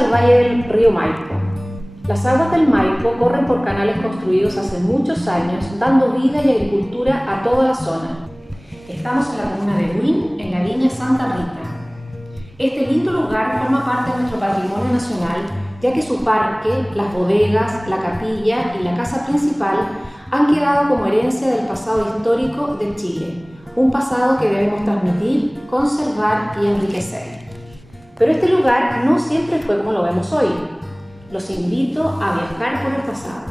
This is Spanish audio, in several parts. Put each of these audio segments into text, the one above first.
al valle del río Maipo. Las aguas del Maipo corren por canales construidos hace muchos años, dando vida y agricultura a toda la zona. Estamos en la comuna de Buin, en la viña Santa Rita. Este lindo lugar forma parte de nuestro patrimonio nacional, ya que su parque, las bodegas, la capilla y la casa principal han quedado como herencia del pasado histórico de Chile, un pasado que debemos transmitir, conservar y enriquecer. Pero este lugar no siempre fue como lo vemos hoy. Los invito a viajar por el pasado.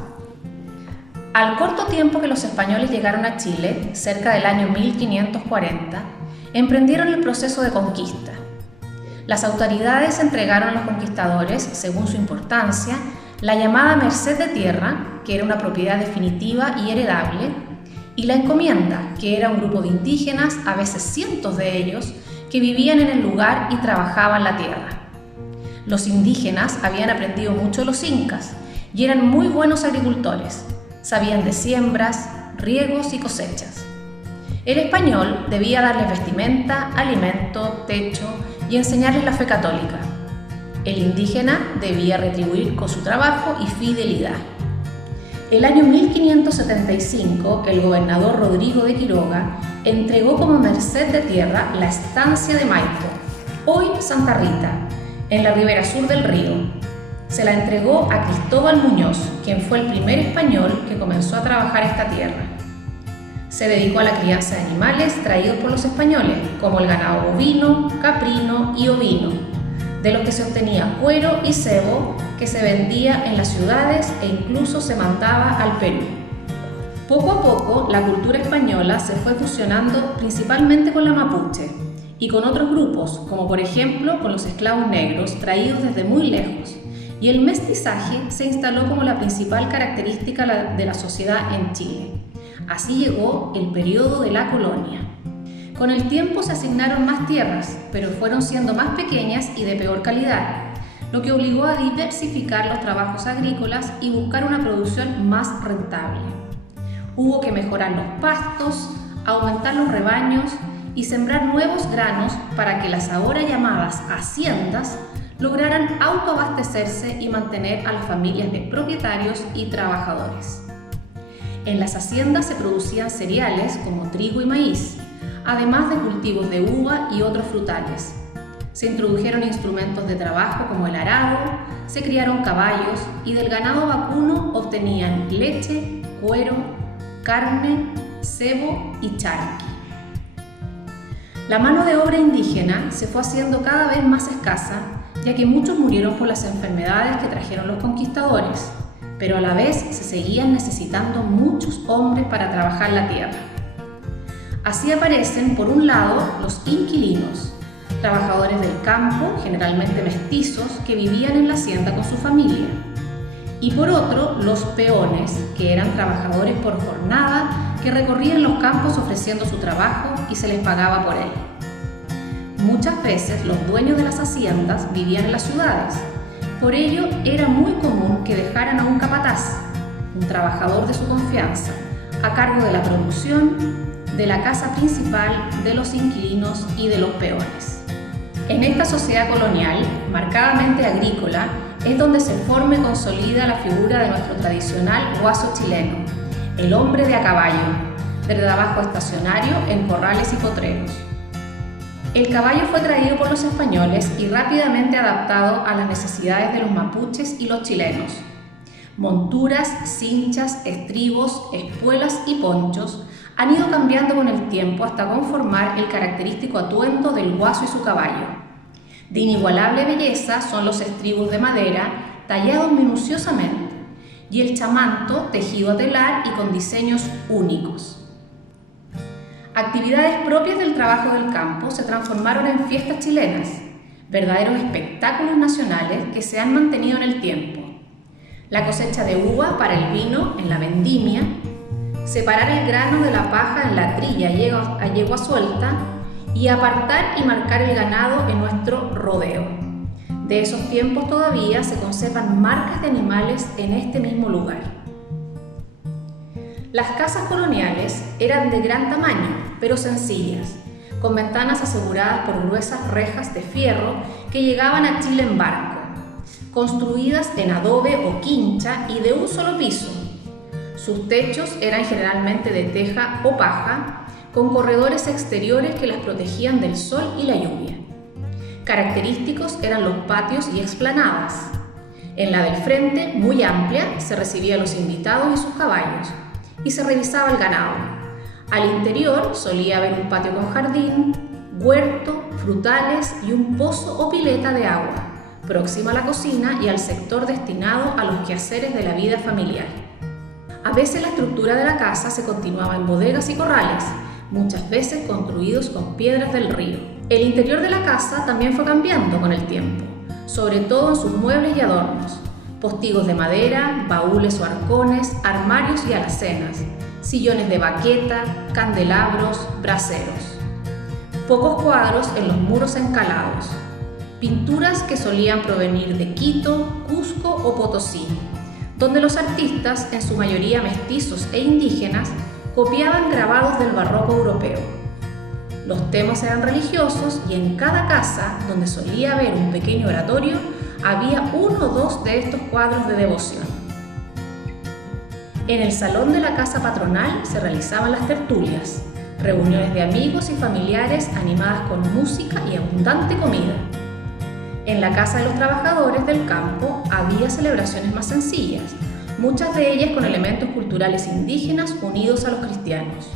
Al corto tiempo que los españoles llegaron a Chile, cerca del año 1540, emprendieron el proceso de conquista. Las autoridades entregaron a los conquistadores, según su importancia, la llamada merced de tierra, que era una propiedad definitiva y heredable, y la encomienda, que era un grupo de indígenas, a veces cientos de ellos, que vivían en el lugar y trabajaban la tierra. Los indígenas habían aprendido mucho de los incas y eran muy buenos agricultores. Sabían de siembras, riegos y cosechas. El español debía darles vestimenta, alimento, techo y enseñarles la fe católica. El indígena debía retribuir con su trabajo y fidelidad. El año 1575, el gobernador Rodrigo de Quiroga entregó como merced de tierra la estancia de Maipo, hoy Santa Rita, en la ribera sur del río. Se la entregó a Cristóbal Muñoz, quien fue el primer español que comenzó a trabajar esta tierra. Se dedicó a la crianza de animales traídos por los españoles, como el ganado bovino, caprino y ovino, de los que se obtenía cuero y cebo que se vendía en las ciudades e incluso se mandaba al Perú. Poco a poco, la cultura española se fue fusionando principalmente con la mapuche y con otros grupos, como por ejemplo con los esclavos negros traídos desde muy lejos, y el mestizaje se instaló como la principal característica de la sociedad en Chile. Así llegó el periodo de la colonia. Con el tiempo se asignaron más tierras, pero fueron siendo más pequeñas y de peor calidad, lo que obligó a diversificar los trabajos agrícolas y buscar una producción más rentable. Hubo que mejorar los pastos, aumentar los rebaños y sembrar nuevos granos para que las ahora llamadas haciendas lograran autoabastecerse y mantener a las familias de propietarios y trabajadores. En las haciendas se producían cereales como trigo y maíz, además de cultivos de uva y otros frutales. Se introdujeron instrumentos de trabajo como el arado, se criaron caballos y del ganado vacuno obtenían leche, cuero, carne, cebo y charqui. La mano de obra indígena se fue haciendo cada vez más escasa, ya que muchos murieron por las enfermedades que trajeron los conquistadores, pero a la vez se seguían necesitando muchos hombres para trabajar la tierra. Así aparecen, por un lado, los inquilinos, trabajadores del campo, generalmente mestizos, que vivían en la hacienda con su familia, y por otro, los peones, que eran trabajadores por jornada que recorrían los campos ofreciendo su trabajo y se les pagaba por él. Muchas veces los dueños de las haciendas vivían en las ciudades, por ello era muy común que dejaran a un capataz, un trabajador de su confianza, a cargo de la producción, de la casa principal, de los inquilinos y de los peones. En esta sociedad colonial, marcadamente agrícola, es donde se forma y consolida la figura de nuestro tradicional guaso chileno, el hombre de a caballo, de trabajo estacionario en corrales y potreros. El caballo fue traído por los españoles y rápidamente adaptado a las necesidades de los mapuches y los chilenos. Monturas, cinchas, estribos, espuelas y ponchos han ido cambiando con el tiempo hasta conformar el característico atuendo del guaso y su caballo. De inigualable belleza son los estribos de madera tallados minuciosamente y el chamanto tejido a telar y con diseños únicos. Actividades propias del trabajo del campo se transformaron en fiestas chilenas, verdaderos espectáculos nacionales que se han mantenido en el tiempo. La cosecha de uva para el vino en la vendimia, separar el grano de la paja en la trilla a yegua suelta y apartar y marcar el ganado en nuestro rodeo. De esos tiempos todavía se conservan marcas de animales en este mismo lugar. Las casas coloniales eran de gran tamaño, pero sencillas, con ventanas aseguradas por gruesas rejas de fierro que llegaban a Chile en barco. construidas en adobe o quincha y de un solo piso. Sus techos eran generalmente de teja o paja, con corredores exteriores que las protegían del sol y la lluvia. Característicos eran los patios y explanadas. En la del frente, muy amplia, se recibía a los invitados y sus caballos, y se revisaba el ganado. Al interior solía haber un patio con jardín, huerto, frutales y un pozo o pileta de agua, próxima a la cocina y al sector destinado a los quehaceres de la vida familiar. A veces la estructura de la casa se continuaba en bodegas y corrales, muchas veces construidos con piedras del río. El interior de la casa también fue cambiando con el tiempo, sobre todo en sus muebles y adornos: postigos de madera, baúles o arcones, armarios y alacenas, sillones de baqueta, candelabros, braseros. Pocos cuadros en los muros encalados, pinturas que solían provenir de Quito, Cusco o Potosí, donde los artistas, en su mayoría mestizos e indígenas, copiaban grabados del barroco europeo. Los temas eran religiosos y en cada casa, donde solía haber un pequeño oratorio, había uno o dos de estos cuadros de devoción. En el salón de la casa patronal se realizaban las tertulias, reuniones de amigos y familiares animadas con música y abundante comida. En la casa de los trabajadores del campo había celebraciones más sencillas, muchas de ellas con elementos culturales indígenas unidos a los cristianos.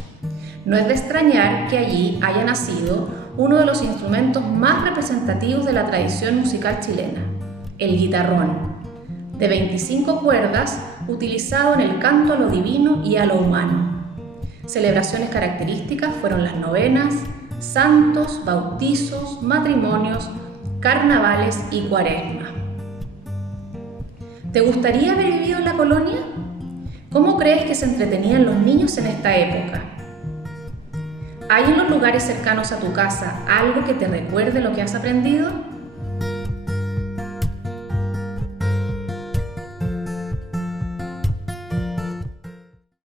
No es de extrañar que allí haya nacido uno de los instrumentos más representativos de la tradición musical chilena, el guitarrón, de 25 cuerdas, utilizado en el canto a lo divino y a lo humano. Celebraciones características fueron las novenas, santos, bautizos, matrimonios, carnavales y cuaresma. ¿Te gustaría haber vivido en la colonia? ¿Cómo crees que se entretenían los niños en esta época? ¿Hay en los lugares cercanos a tu casa algo que te recuerde lo que has aprendido?